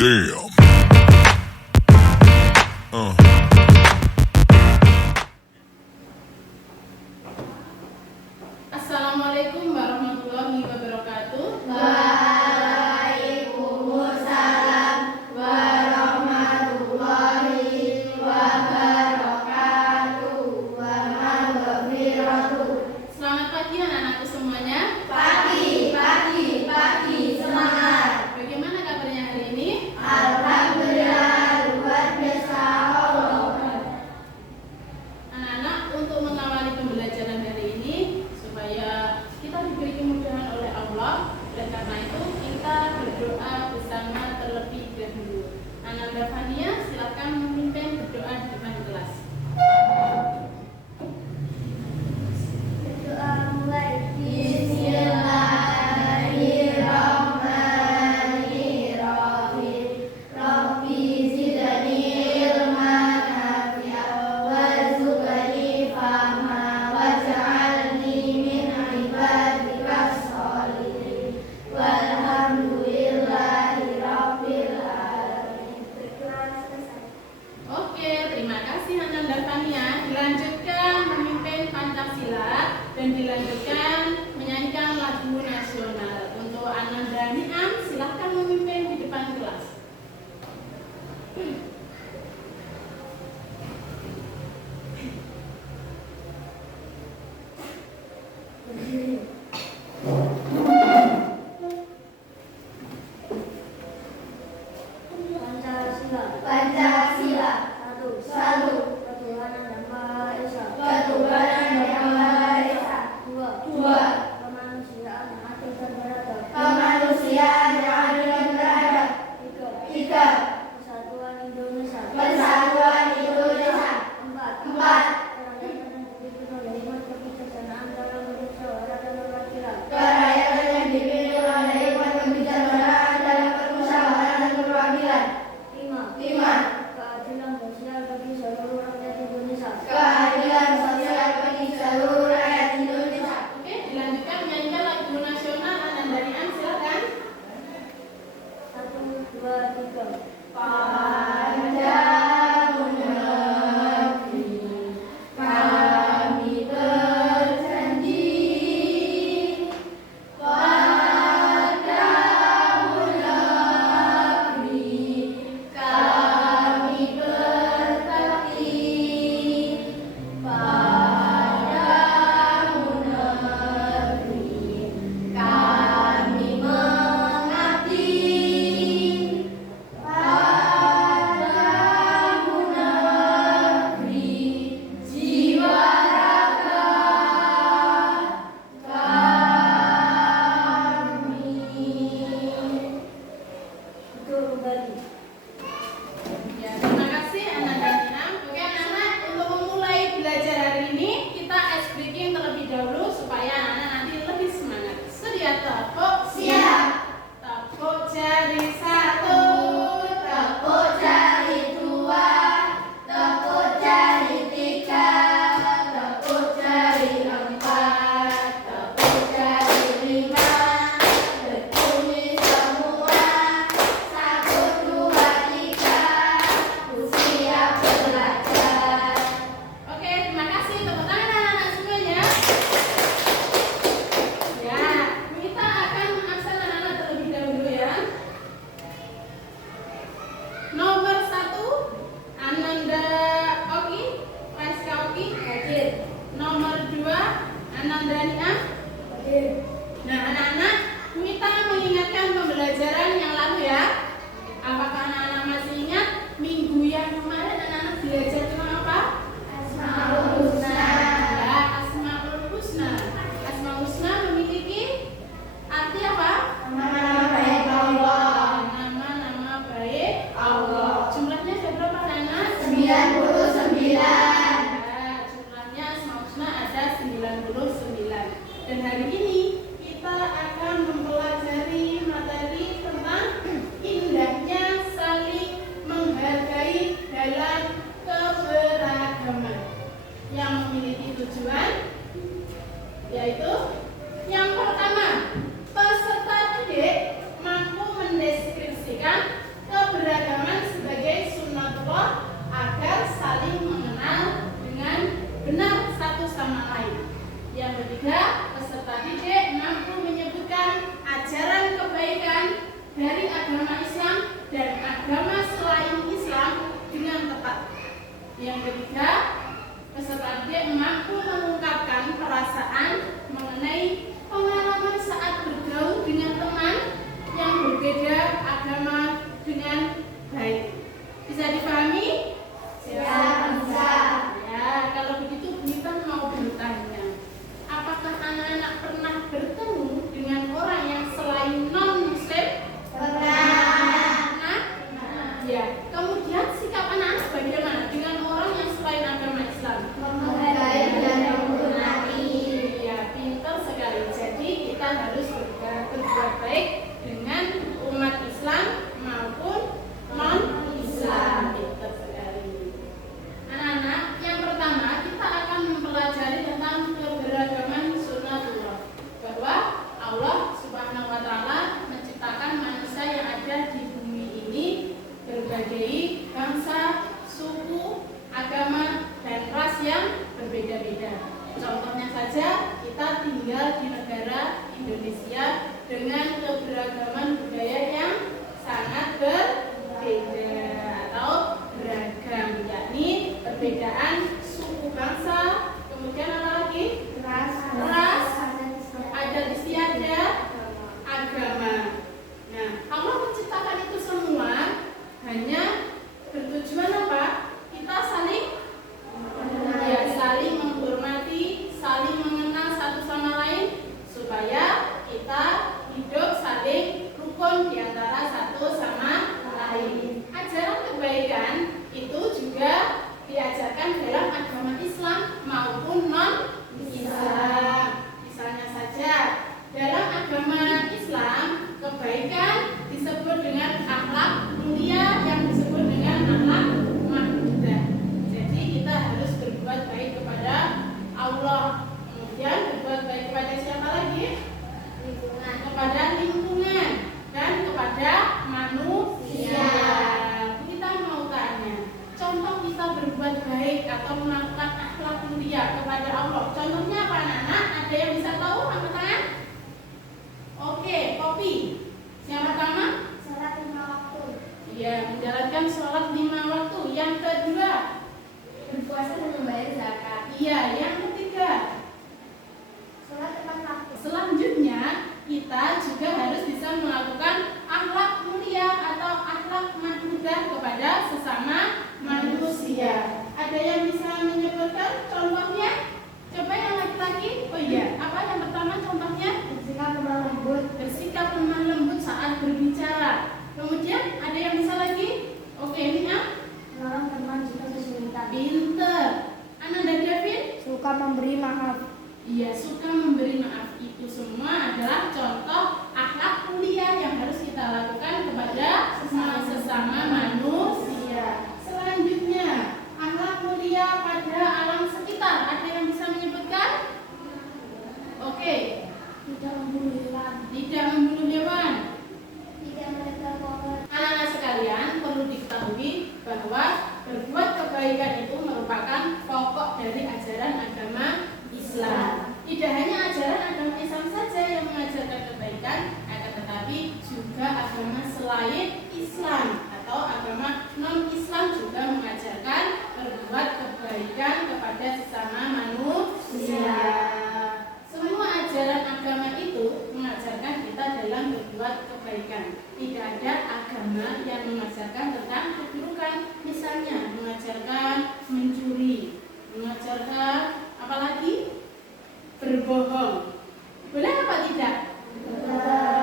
Damn. Assalamualaikum warahmatullahi wabarakatuh. Waalaikumsalam warahmatullahi wabarakatuh. Wa maghfiratuh. Selamat pagi anak-anakku semuanya. Pagi semangat. Bagaimana kabarnya hari ini? Alhamdulillah luar biasa Allah. Anak-anak, untuk mengawali pembelajaran hari ini supaya kita diberi kemudahan oleh Allah, dan karena itu kita berdoa bersama terlebih dahulu. Ananda Fania, silakan memimpin berdoa di depan kelas. Berdoa mulai. Bismillahirrahmanirrahim. Rabbi zidni ilman nafi'an warzuqni fahma waj'alni min ibadikas sholihin. Walhamdulillahi rabbil alamin. Oke, terima kasih Ananda Fania. Dilanjutkan memimpin Pancasila dan dilanjutkan menyanyikan lagu nasional. Untuk Ananda Niam, silahkan memimpin di depan kelas. Pancasila. Satu. Ketuhanan yang Maha Esa. Dua. Kemanusiaan yang adil dan beradab. Tiga. Persatuan Indonesia. Empat. Kerakyatan yang dipimpin oleh hikmat kebijaksanaan dalam permusyawaratan dan perwakilan. Lima. Keadilan sosial bagi seluruh rakyat Indonesia. Oke, dilanjutkan menyanyikan lagu nasional. Ananda Niam, silahkan. 1, 2, 3. Padamu negeri kami berjanji, padamu negeri kami berbakti, padamu negeri kami mengabdi, padamu negeri jiwa raga kami. Itu kembali. Ya, terima kasih Ananda Niam. Oke anak-anak, untuk memulai belajar hari ini kita ice breaking terlebih dahulu supaya anak-anak nanti lebih semangat. Sudah tepuk? Siap. Tepuk jari 1, Tepuk jari 2, tepuk jari 3, tepuk jari 4, tepuk jari 5. Berbunyi semua. 1, 2, 3. Ku siap belajar. Oke, terima kasih. Tepuk tangan anak-anak semuanya. Ya, kita akan mengabsen anak-anak terlebih dahulu ya. Nomor 1, Ananda Oki, Raiska Oki. Hadir. Nomor 2, Ananda Niam. Hadir. Nah, anak-anak, kita mengingatkan pembelajaran yang lalu ya. Apakah anak-anak masih ingat minggu yang kemarin anak-anak belajar tentang apa? Asmaul Husna. Ya, Asmaul Husna. Asmaul Husna memiliki arti apa? Nama-nama baik Allah. Nama-nama baik Allah. Jumlahnya ada berapa anak? 99. Ya, jumlahnya Asmaul Husna ada 99. Dan hari ini kita akan mempelajari materi tentang indahnya dari agama Islam dan agama selain Islam dengan tepat. Yang ketiga, peserta didik mampu mengungkapkan perasaan mengenai pengalaman saat bergaul dengan teman yang berbeda agama dengan baik. Bisa dipahami? Bisa. Ya, kalau begitu kita mau bertanya, apakah anak-anak pernah bertemu dengan orang yang selain non-muslim? Pernah. Ya. Kemudian sikap anak-anak bagaimana dengan orang yang selain agama Islam? Menghargai dan menghormati. Ya, pintar sekali. Jadi kita harus berbuat baik dengan umat Islam maupun non-Islam. Pintar sekali. Anak-anak, yang pertama kita akan mempelajari tentang keberagaman sunnatullah, bahwa Allah Subhanahu wa Ta'ala menciptakan manusia yang ada di bumi ini berbagai bangsa, suku, agama, dan ras yang berbeda-beda. Contohnya saja, kita tinggal di negara Indonesia dengan keberagaman budaya yang sangat berbeda atau beragam, yakni perbedaan suku bangsa, kemudian apa lagi? Ras, adat istiadat, agama. Nah, Allah menciptakan itu semua hanya bertujuan apa? Kita saling menghormati, saling mengenal satu sama lain, supaya kita hidup saling rukun di antara satu sama lain. Ajaran kebaikan itu juga diajarkan dalam agama Islam maupun non-Islam. Misalnya saja, dalam agama Islam kebaikan disebut dengan akhlak mulia yang disebut dengan akhlak mahmudah. Jadi kita harus berbuat baik kepada Allah, kemudian berbuat baik kepada siapa lagi? Lingkungan. Kepada lingkungan dan kepada manusia. Kita mau tanya, contoh kita berbuat baik atau melakukan akhlak mulia kepada Allah, contohnya apa anak-anak? Ada yang bisa tahu? Angkat tangan. Oke, kopi. Yang pertama? Sholat 5 waktu. Iya, menjalankan sholat 5 waktu. Yang kedua? Berpuasa dan membayar zakat. Iya, yang ketiga? Sholat tepat waktu. Selanjutnya, kita juga harus bisa melakukan akhlak mulia atau akhlak mahmudah kepada sesama manusia. Ada yang bisa menyebutkan contohnya? Coba yang laki-laki. Oh iya, apa yang pertama contohnya? Bersikap lemah lembut. Bersikap lemah lembut saat berbicara. Kemudian ada yang bisa lagi? Oke, ini Menolong teman jika kesulitan. pinter. Ananda David? Suka memberi maaf. Iya, suka memberi maaf. Itu semua adalah contoh akhlak mulia yang harus kita lakukan kepada sesama manusia. Selanjutnya, akhlak mulia pada alam sekitar. Ada yang bisa menyebutkan? Oke. Tidak membunuh hewan. Tidak membunuh hewan. Tidak melebar pohon. Anak-anak sekalian, perlu diketahui bahwa berbuat kebaikan itu merupakan pokok dari ajaran agama Islam. Tidak hanya ajaran agama Islam saja yang mengajarkan kebaikan, akan tetapi juga agama selain Islam atau agama non-Islam juga mengajarkan berbuat kebaikan kepada sesama manusia. Semua ajaran agama itu mengajarkan kita dalam berbuat kebaikan. Tidak ada agama yang mengajarkan tentang keburukan. Misalnya mengajarkan mencuri, mengajarkan apalagi? Berbohong. Boleh apa tidak?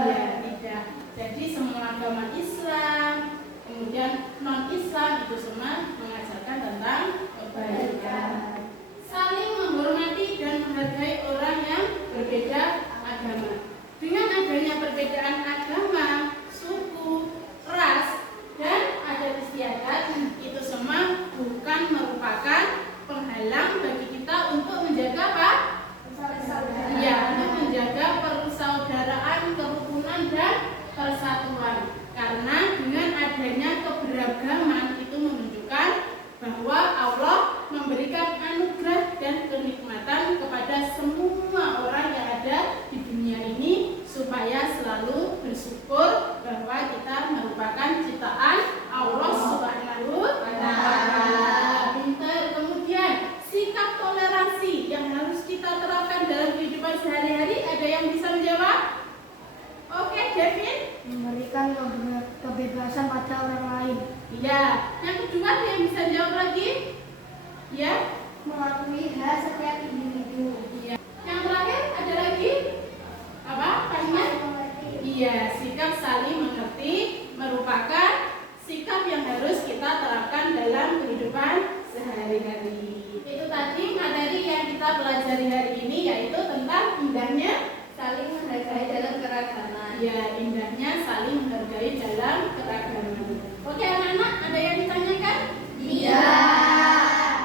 Ya, tidak. Jadi semua agama Islam, kemudian non-Islam itu semua mengajarkan tentang kebaikan. Saling menghormati dan menghargai orang yang berbeda agama. Dengan adanya perbedaan agama, suku, ras, dan adat istiadat, itu semua bukan merupakan penghalang bagi kita untuk menjaga apa? Ya, untuk menjaga persaudaraan, kerukunan, dan persatuan. Karena dengan adanya keberagaman itu menunjukkan bahwa Allah memberikan anugerah dan kenikmatan kepada semua orang yang ada di dunia ini, supaya selalu bersyukur bahwa memberikan kebebasan pada orang lain. Iya. Yang kedua yang bisa jawab lagi? Ya. Mengakui hak setiap individu. Iya. Yang terakhir ada lagi? Apa? Kalimat? Iya, sikap saling mengerti merupakan sikap yang harus kita terapkan dalam kehidupan sehari-hari. Itu tadi materi yang kita pelajari hari ini, yaitu tentang indahnya Saling menghargai dalam keragaman. ya, indahnya saling menghargai dalam keragaman. Oke anak-anak, ada yang ditanyakan? Iya.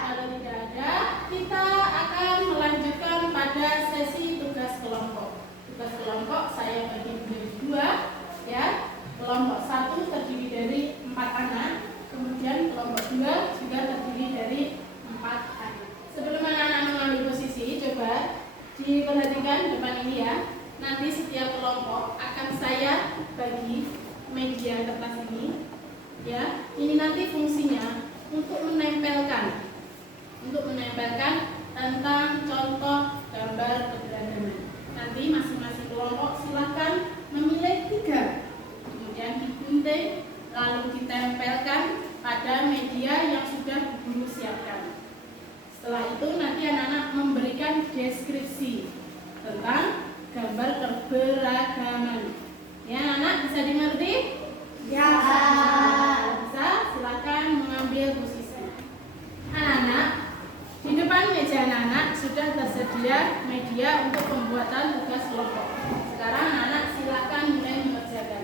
Kalau tidak ada, kita akan melanjutkan pada sesi tugas kelompok. Tugas kelompok saya bagi menjadi 2, ya. Kelompok 1 terdiri dari 4 anak, kemudian kelompok 2 juga terdiri dari 4 anak. Sebelum anak-anak mengambil posisi, coba diperhatikan depan ini ya. Nanti setiap kelompok akan saya bagi media kertas ini, ya. Ini nanti fungsinya untuk menempelkan tentang contoh gambar keberagaman. Nanti masing-masing kelompok silakan memilih 3, kemudian digunting lalu ditempelkan pada media yang sudah guru siapkan. Setelah itu nanti anak-anak memberikan deskripsi tentang gambar keberagaman. Ya anak-anak, bisa dimengerti? Ya. Bisa, silakan mengambil posisi. Anak-anak, di depan meja anak-anak sudah tersedia media untuk pembuatan tugas kelompok. Sekarang anak-anak silakan mulai mengerjakan.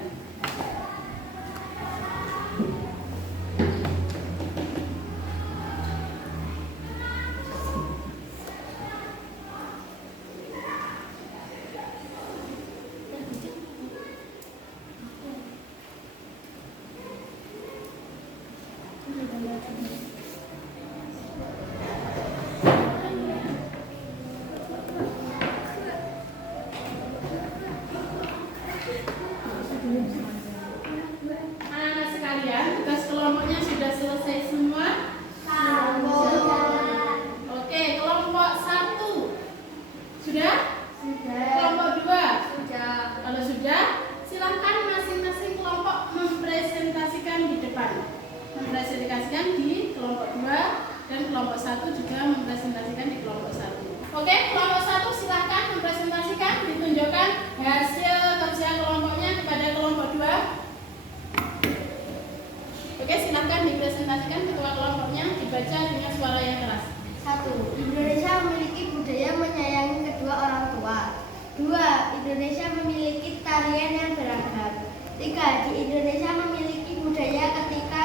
Anak-anak sekalian, tugas kelompoknya sudah selesai semua? Oke, kelompok 1 sudah? Kelompok 2? Kalau sudah, silakan masing-masing kelompok mempresentasikan di depan. Mempresentasikan di kelompok 2 dan kelompok 1 juga mempresentasikan di kelompok 1. Oke, kelompok 1 silakan mempresentasikan, ditunjukkan hasil kerja kelompoknya kepada kelompok 2. Oke, silakan dipresentasikan ketua kelompoknya, dibaca dengan suara yang keras. 1. Indonesia memiliki budaya menyayangi kedua orang tua. 2. Indonesia memiliki tarian yang beragam. 3. Di Indonesia memiliki budaya ketika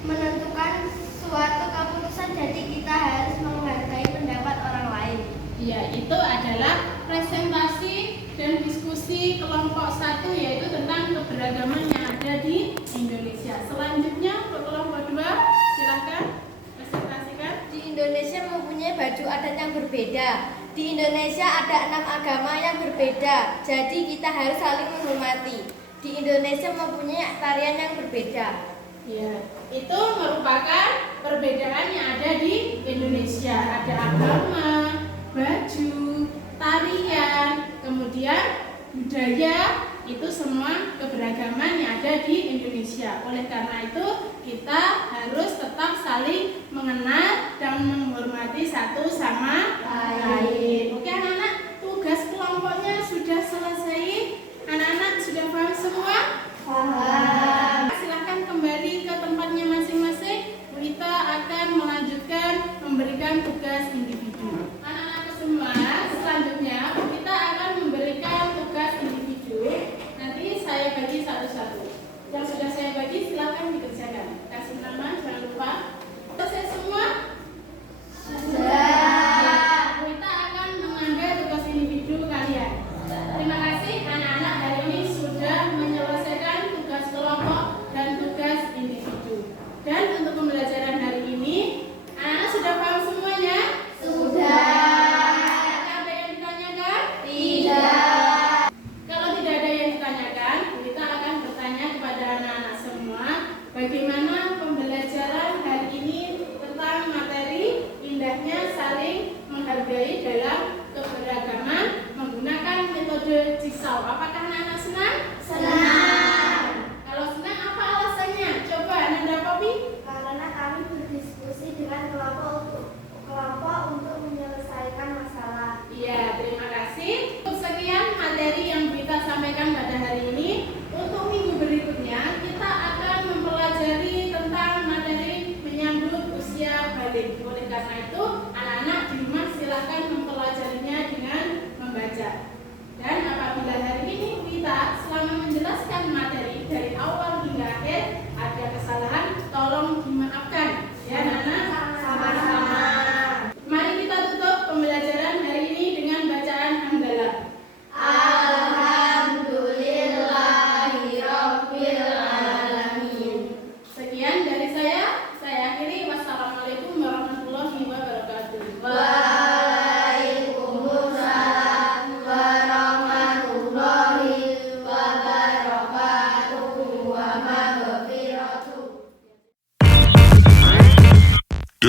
menentukan suatu keputusan, jadi kita harus menghargai pendapat orang lain. Ya, itu adalah presentasi dan diskusi kelompok 1, yaitu tentang keberagaman yang ada di Indonesia. Selanjutnya untuk kelompok 2, silakan presentasikan. Di Indonesia mempunyai baju adat yang berbeda. Di Indonesia ada 6 agama yang berbeda, jadi kita harus saling menghormati. Di Indonesia mempunyai tarian yang berbeda. Ya, itu merupakan perbedaan yang ada di Indonesia. Ada agama, baju, tarian, kemudian budaya, itu semua keberagaman yang ada di Indonesia. Oleh karena itu, kita harus tetap saling mengenal dan menghormati satu sama lain. Oke anak-anak, tugas kelompoknya sudah selesai. Anak-anak sudah paham semua? Paham. Silahkan kembali ke tempatnya masing-masing. Kita akan melanjutkan memberikan tugas individu. Anak-anak semua, selanjutnya kita akan memberikan tugas individu. Nanti saya bagi satu-satu. Yang sudah saya bagi silakan dikerjakan. Kasih nama, jangan lupa. Selesai semua? Sudah. Kita akan mengambil tugas individu kalian. Terima kasih anak-anak hari ini sudah menyelesaikan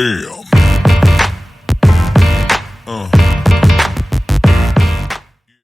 Damn.